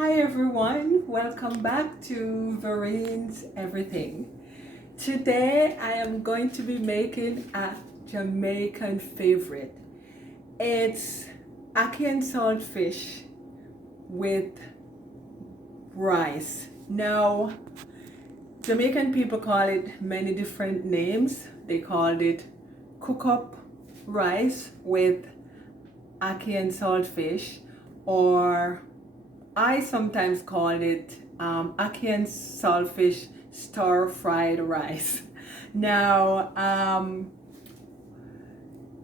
Hi everyone, welcome back to Verine's Everything. Today I am going to be making a Jamaican favorite. It's ackee and saltfish with rice. Now, Jamaican people call it many different names. They called it cook up rice with ackee and saltfish, or I sometimes call it ackee and saltfish stir-fried rice. Now,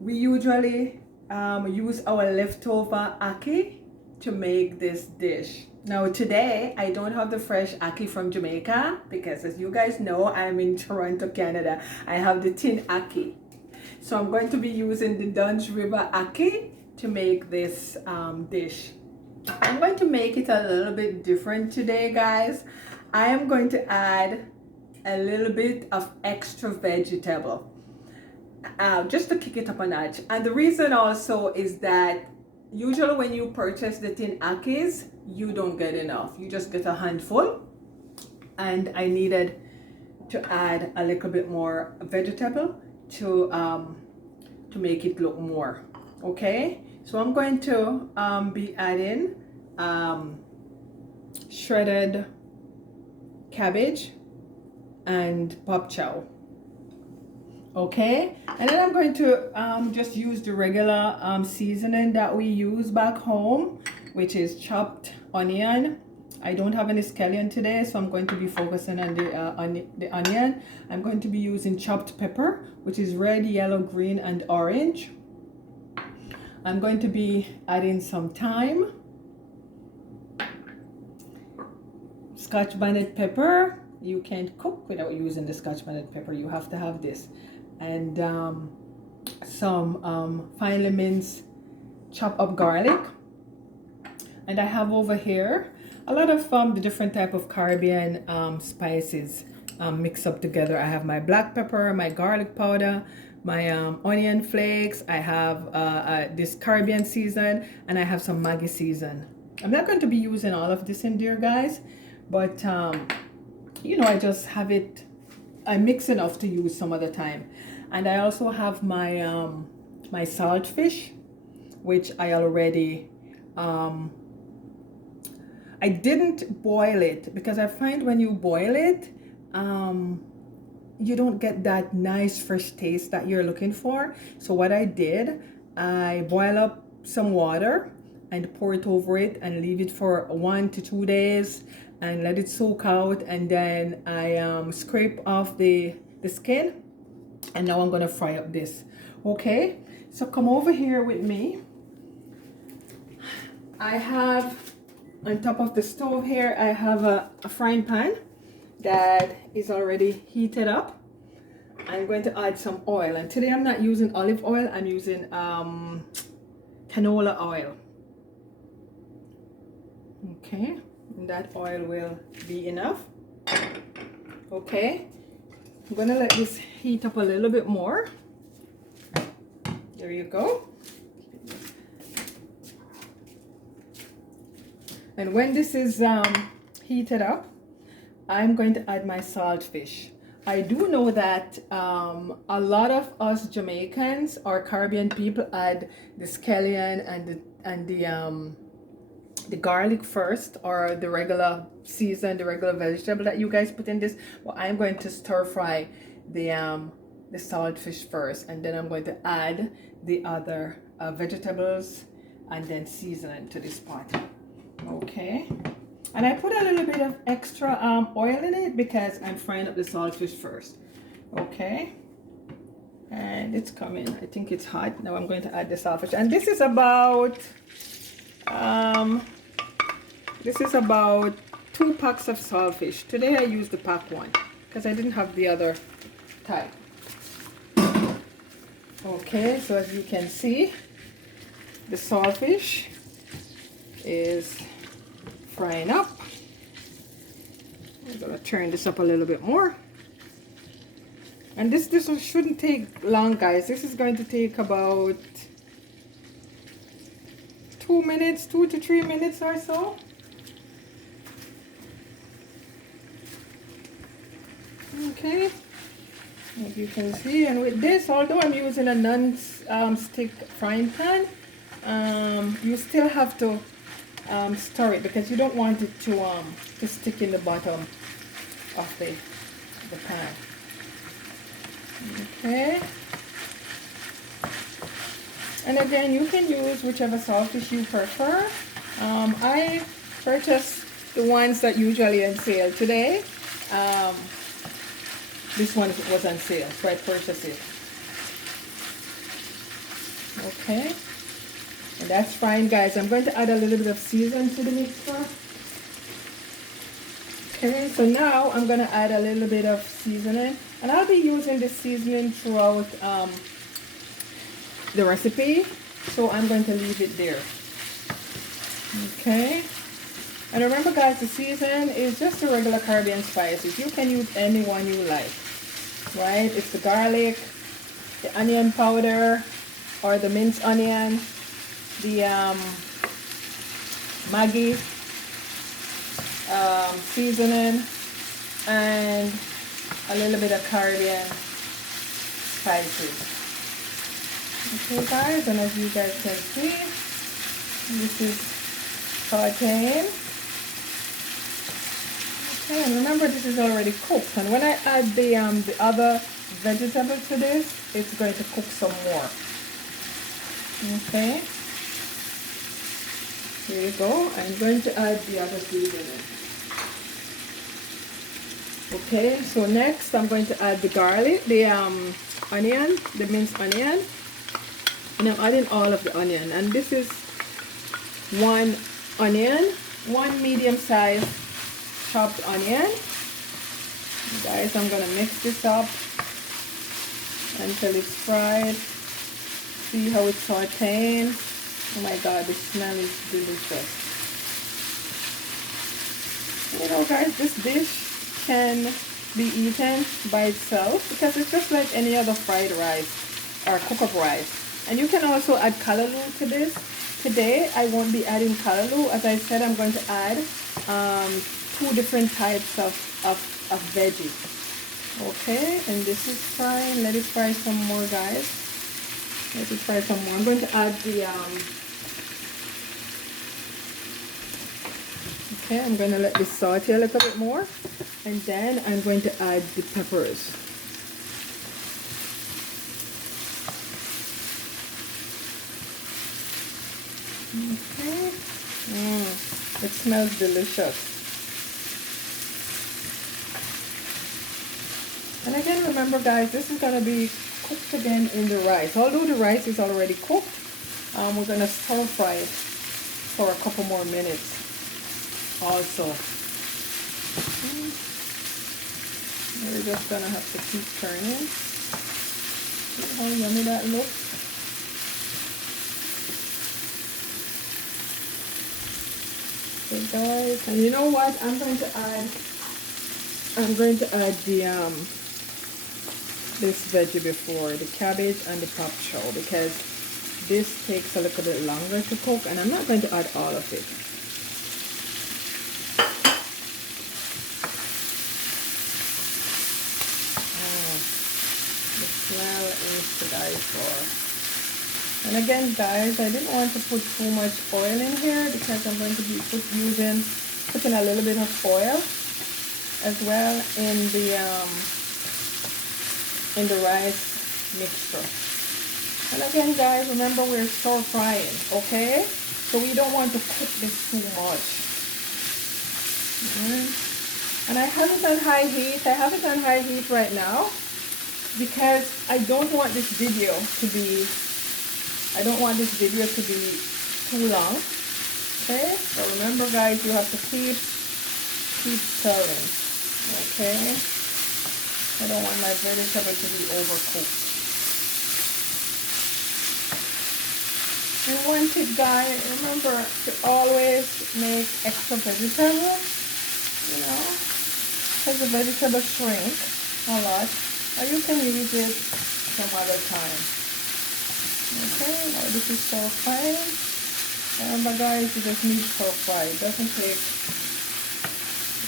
we usually use our leftover ackee to make this dish. Now today, I don't have the fresh ackee from Jamaica because, as you guys know, I'm in Toronto, Canada. I have the tin ackee. So I'm going to be using the Duns River ackee to make this dish. I'm going to make it a little bit different today, guys. I am going to add a little bit of extra vegetable just to kick it up a notch. And the reason also is that usually when you purchase the tin akkees, you don't get enough. You just get a handful. And I needed to add a little bit more vegetable to make it look more. Okay, so I'm going to be adding shredded cabbage and pop chow. Okay, and then I'm going to just use the regular seasoning that we use back home, which is chopped onion. I don't have any scallion today, so I'm going to be focusing on the onion. I'm going to be using chopped pepper, which is red, yellow, green, and orange. I'm going to be adding some thyme, Scotch bonnet pepper. You can't cook without using the Scotch bonnet pepper. You have to have this. And some finely minced chopped up garlic. And I have over here a lot of the different type of Caribbean spices mixed up together. I have my black pepper, my garlic powder, my onion flakes. I have this Caribbean season, and I have some Maggi season. I'm not going to be using all of this in there, guys, but you know, I just have it. I mix enough to use some other time. And I also have my my saltfish, which I already I didn't boil it because I find when you boil it, you don't get that nice fresh taste that you're looking for. So what I did, I boil up some water and pour it over it and leave it for 1 to 2 days and let it soak out. And then I scrape off the skin, and now I'm gonna fry up this. Okay, so come over here with me. I have on top of the stove here, I have a frying pan that is already heated up. I'm going to add some oil, and today I'm not using olive oil, I'm using canola oil. Okay, and that oil will be enough. Okay, I'm gonna let this heat up a little bit more. There you go. And when this is heated up, I'm going to add my saltfish. I do know that a lot of us Jamaicans or Caribbean people add the scallion and the garlic first, or the regular season, the regular vegetable that you guys put in this. Well, I'm going to stir fry the saltfish first, and then I'm going to add the other vegetables and then season to this pot. Okay, and I put a little bit of extra oil in it because I'm frying up the saltfish first. Okay, and it's coming. I think it's hot. Now I'm going to add the saltfish, and this is about 2 packs of saltfish. Today I used the pack one because I didn't have the other type. Okay, so as you can see, the saltfish is frying up. I'm gonna turn this up a little bit more. And this shouldn't take long, guys. This is going to take about 2 minutes, 2 to 3 minutes or so. Okay, as you can see, and with this, although I'm using a non-stick frying pan, you still have to stir it because you don't want it to stick in the bottom of the pan. Okay. And again, you can use whichever saltfish you prefer. I purchased the ones that usually on sale today. This one was on sale, so I purchased it. Okay. And that's fine, guys. I'm going to add a little bit of season to the mixture. Okay, so now I'm going to add a little bit of seasoning. And I'll be using this seasoning throughout the recipe. So I'm going to leave it there. Okay. And remember, guys, the season is just the regular Caribbean spices. You can use any one you like. Right? It's the garlic, the onion powder, or the minced onion, the Maggi seasoning, and a little bit of Caribbean spices. Okay, guys, and as you guys can see, this is sauteing. Okay, and remember, this is already cooked, and when I add the other vegetables to this, it's going to cook some more. Okay, here you go. I'm going to add the other seasoning. Okay, so next I'm going to add the garlic, the onion, the minced onion, and I'm adding all of the onion. And this is one onion, one medium-sized chopped onion. Guys, I'm gonna mix this up until it's fried. See how it's sauteing. Oh my god, the smell is delicious. You know, guys, this dish can be eaten by itself because it's just like any other fried rice or cook-up rice. And you can also add callaloo to this. Today I won't be adding callaloo. As I said, I'm going to add 2 different types of veggies. Okay, and this is frying. Let it fry some more, guys. Let it fry some more. I'm going to add the okay, I'm going to let this saute a little bit more, and then I'm going to add the peppers. Okay, it smells delicious. And again, remember, guys, this is going to be cooked again in the rice. Although the rice is already cooked, we're going to stir fry it for a couple more minutes also. We're just going to have to keep turning. See how yummy that looks? Okay, guys, and you know what? I'm going to add the this veggie before, the cabbage and the pop chow, because this takes a little bit longer to cook, and I'm not going to add all of it. The smell is to die for. And again, guys, I didn't want to put too much oil in here because I'm going to be putting a little bit of oil as well in the rice mixture. And again, guys, remember we're stir frying, okay? So we don't want to cook this too much. And I have it on high heat. I have it on high heat right now because I don't want this video to be too long. Okay? So remember, guys, you have to keep stirring. Okay? I don't want my vegetable to be overcooked. And one tip, guys, remember to always make extra vegetables, you know, because the vegetables shrink a lot, or you can use it some other time. Okay, now this is stir frying. Remember, guys, you just need stir fry. It doesn't take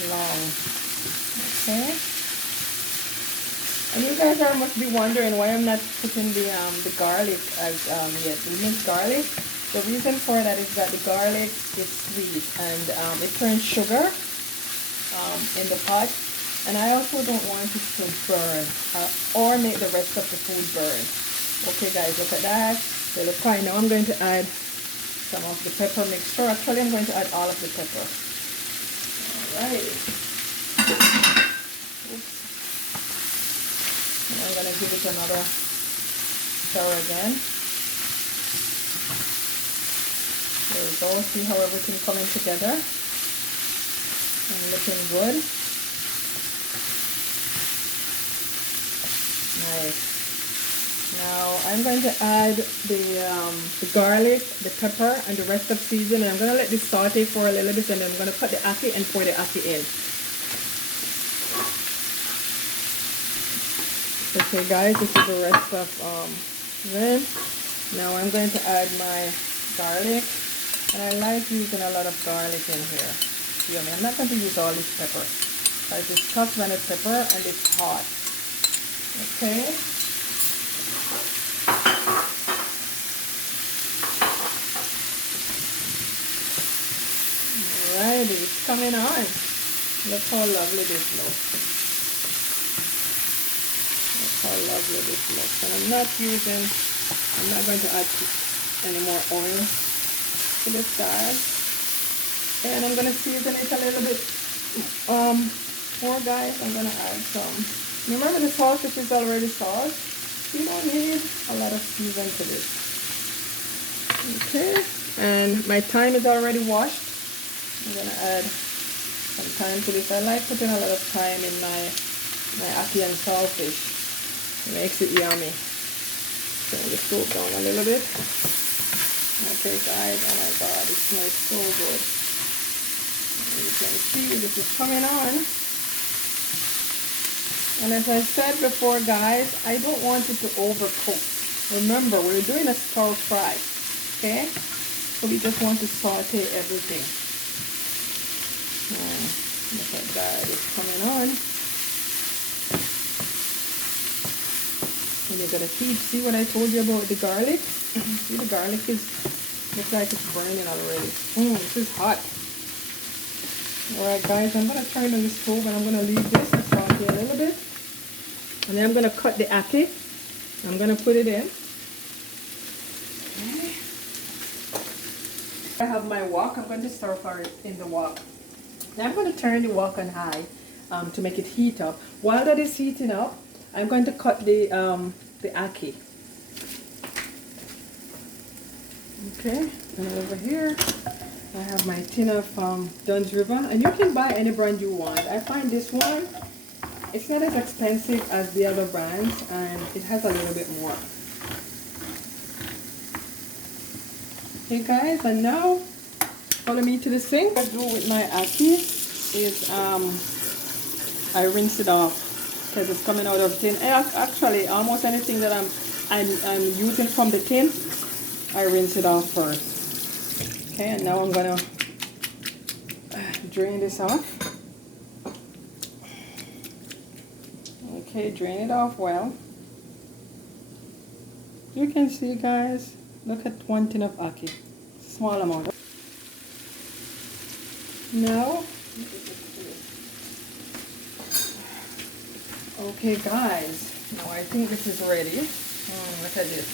long. Okay. And you guys must be wondering why I'm not putting the garlic as yet. The minced garlic. The reason for that is that the garlic is sweet and it turns sugar in the pot. And I also don't want it to burn or make the rest of the food burn. Okay guys, look at that. They look fine. Now I'm going to add some of the pepper mixture. Actually, I'm going to add all of the pepper. Alright. Oops. And I'm going to give it another stir again. There we go. See how everything coming together and looking good. Nice. Now I'm going to add the garlic, the pepper, and the rest of season. And I'm going to let this saute for a little bit, and then I'm going to cut the ackee and pour the ackee in. Okay, guys, this is the rest of then. Now I'm going to add my garlic, and I like using a lot of garlic in here. Yummy. I'm not going to use all this pepper, because it's Scotch-bonnet pepper and it's hot. Okay. Alrighty, it's coming on. Look how lovely this looks. Look how lovely this looks. And I'm not going to add any more oil to this side. And I'm going to season it a little bit more, guys. I'm going to add some. Remember, the salthfish is already sauced. You don't need a lot of season to this. Okay, and my thyme is already washed. I'm going to add some thyme to this. I like putting a lot of thyme in my ackee and salthfish. It makes it yummy. Turn the stove down a little bit. Okay, guys, oh my God, it smells so good. And you can see this is coming on. And as I said before, guys, I don't want it to overcook. Remember, we're doing a stir fry, okay? So we just want to saute everything. Look at that, it's coming on. And you're gonna see what I told you about the garlic? See, the garlic looks like it's burning already. This is hot. Alright guys, I'm gonna turn on the stove and I'm gonna leave this to saute a little bit. And then I'm gonna cut the ackee. I'm gonna put it in. Okay. I have my wok. I'm going to stir fry it in the wok. Now I'm going to turn the wok on high to make it heat up. While that is heating up, I'm going to cut the ackee. Okay, and over here I have my tin of Dunn's River, and you can buy any brand you want. I find this one, it's not as expensive as the other brands, and it has a little bit more. Okay guys, and now follow me to the sink. What I do with my ackee is I rinse it off because it's coming out of tin. Actually, almost anything that I'm using from the tin, I rinse it off first. Okay, and now I'm gonna drain this off. Okay, drain it off well. You can see, guys, look at one tin of ackee. Small amount. Now, okay guys, now I think this is ready. Look at this.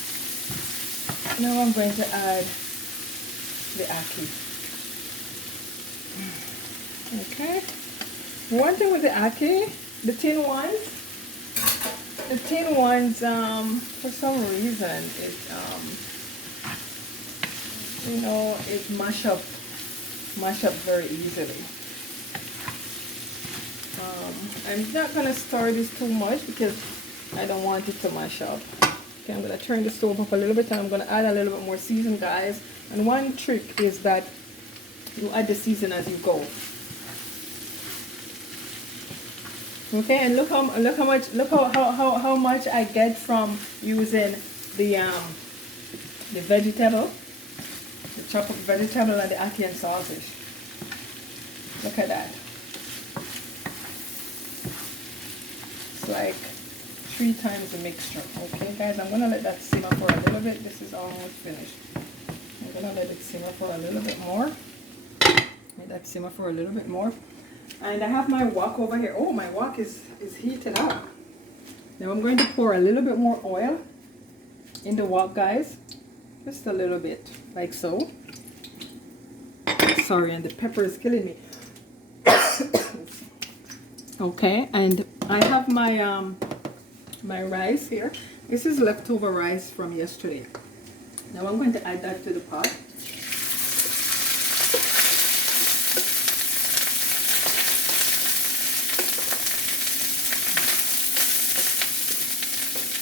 Now I'm going to add the ackee. Okay. One thing with the ackee, the tin ones, for some reason, it mash up very easily. I'm not going to stir this too much because I don't want it to mash up. Okay, I'm going to turn the stove up a little bit and I'm going to add a little bit more season, guys. And one trick is that you add the season as you go. Okay, and look how much I get from using the vegetable, the chopped up vegetable and the ackee and salthfish. Look at that. It's like 3 times the mixture. Okay, guys, I'm gonna let that simmer for a little bit. This is almost finished. I'm gonna let it simmer for a little bit more. Let that simmer for a little bit more. And I have my wok over here. Oh, my wok is heated up. Now I'm going to pour a little bit more oil in the wok, guys. Just a little bit, like so. Sorry, and the pepper is killing me. Okay, and I have my my rice here. This is leftover rice from yesterday. Now I'm going to add that to the pot.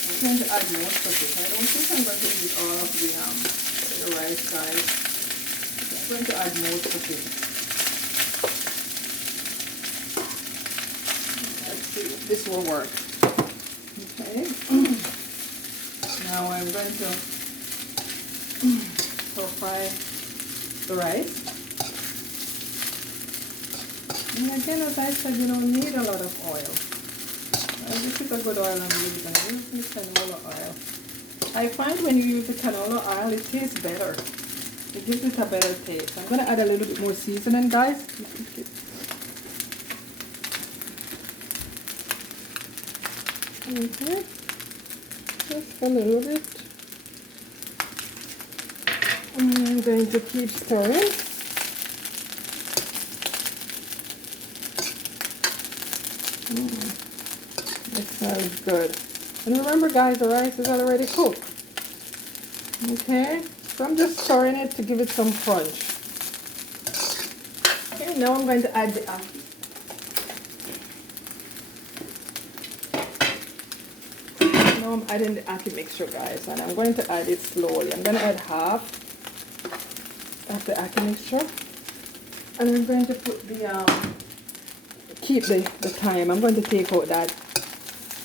I'm going to add most of it. I don't think I'm going to use all of the rice, guys. I'm going to add most of it. Let's see if this will work. Okay. Now I'm going to fry the rice. And again, as I said, you don't need a lot of oil. This is a good oil I'm using. I'm using canola oil. I find when you use the canola oil, it tastes better. It gives it a better taste. I'm going to add a little bit more seasoning, guys. Okay. Just a little bit. And I'm going to keep stirring. It smells good. And remember, guys, the rice is already cooked. Okay, so I'm just stirring it to give it some crunch. Okay, now I'm going to add the ackee. Now I'm adding the ackee mixture, guys, and I'm going to add it slowly. I'm going to add half of the ackee mixture, and I'm going to put the keep the thyme. I'm going to take out that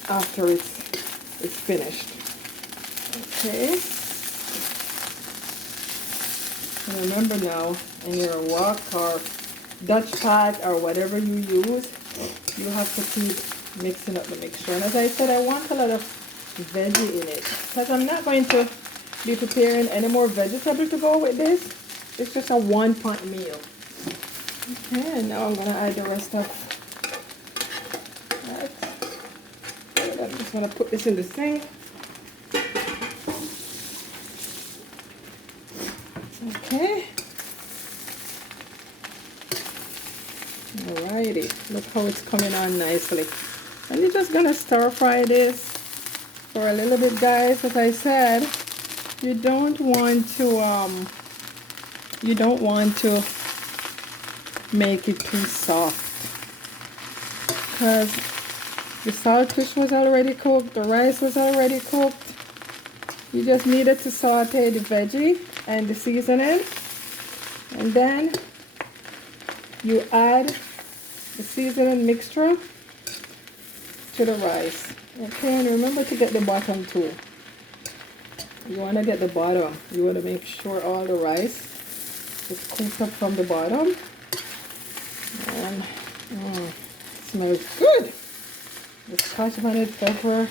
after it's finished. Okay. And remember now, in your wok or Dutch pot or whatever you use, you have to keep mixing up the mixture. And as I said, I want a lot of veggie in it because I'm not going to be preparing any more vegetable to go with this. It's just a one-pot meal. Okay, and now I'm going to add the rest of that. I'm just going to put this in the sink. Okay. Alrighty. Look how it's coming on nicely. And you're just going to stir fry this for a little bit, guys. As I said, you don't want to make it too soft, because the saltfish was already cooked, the rice was already cooked. You just needed to saute the veggie and the seasoning, and then you add the seasoning mixture to the rice. Okay, and remember to get the bottom too. You want to get the bottom. You want to make sure all the rice is cooked up from the bottom. And smells good. The scotch bonnet pepper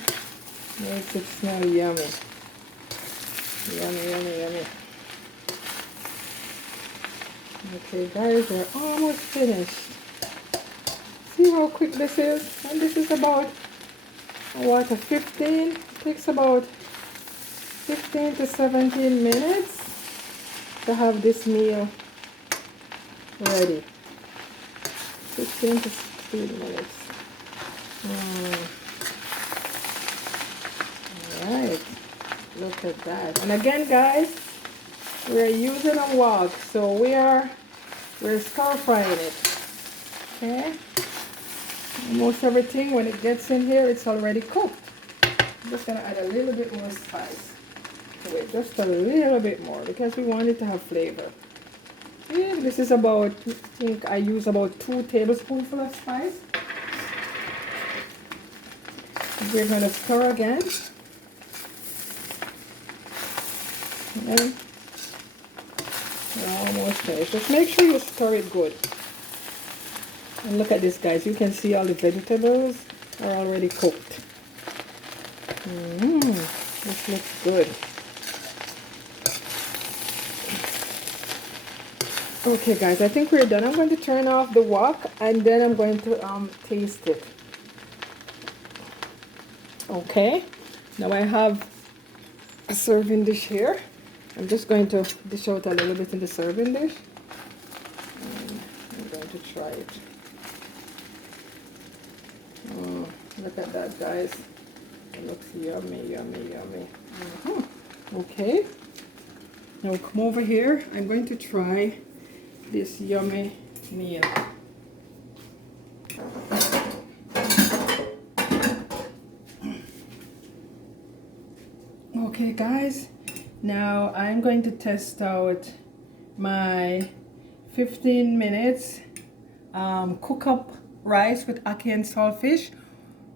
makes it smell yummy. Yummy, yummy, yummy. Okay, guys, we're almost finished. See how quick this is? And this is about, what, a 15? It takes about 15 to 17 minutes to have this meal ready. 15 to 16 minutes. Alright, look at that. And again, guys, we're using a wok, so we're stir frying it. Okay? Almost everything, when it gets in here, it's already cooked. I'm just gonna add a little bit more spice. Wait, just a little bit more because we want it to have flavor. Yeah, this is about, I think I use about 2 tablespoonfuls of spice. We're going to stir again. And we're almost finished. Just make sure you stir it good. And look at this, guys. You can see all the vegetables are already cooked. This looks good. Okay guys, I think we're done. I'm going to turn off the wok and then I'm going to taste it. Okay, now I have a serving dish here. I'm just going to dish out a little bit in the serving dish. And I'm going to try it. Oh, look at that, guys. It looks yummy, yummy, yummy. Okay, now come over here. I'm going to try this yummy meal. Okay guys, now I'm going to test out my 15 minutes cook up rice with ackee and salthfish,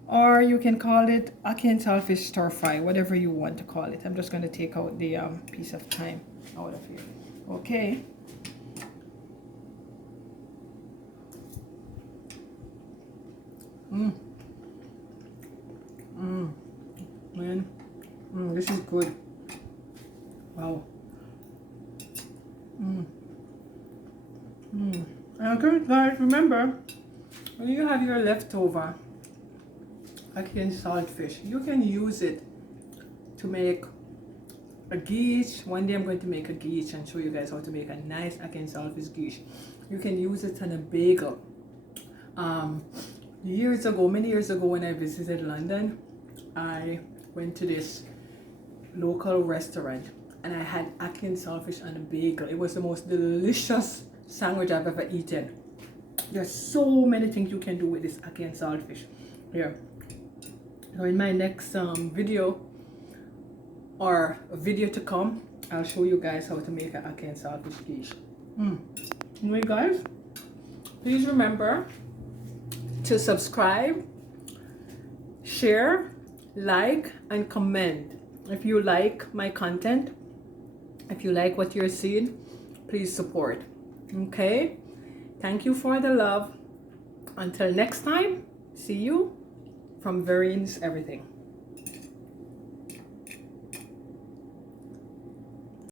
or you can call it ackee and salthfish stir fry, whatever you want to call it. I'm just going to take out the piece of thyme out of here. Okay. Man, this is good. Wow. Okay, guys, remember, when you have your leftover ackee and saltfish, you can use it to make a quiche. One day I'm going to make a quiche and show you guys how to make a nice ackee and saltfish quiche. You can use it on a bagel. Years ago, many years ago, when I visited London, I went to this local restaurant and I had ackee and saltfish on a bagel. It was the most delicious sandwich I've ever eaten. There's so many things you can do with this ackee and saltfish. Here, so in my next video, or a video to come, I'll show you guys how to make an ackee and saltfish quiche. Anyway guys, please remember to subscribe, share, like, and comment. If you like my content, if you like what you're seeing, please support. Okay, thank you for the love. Until next time, see you from Varian's Everything.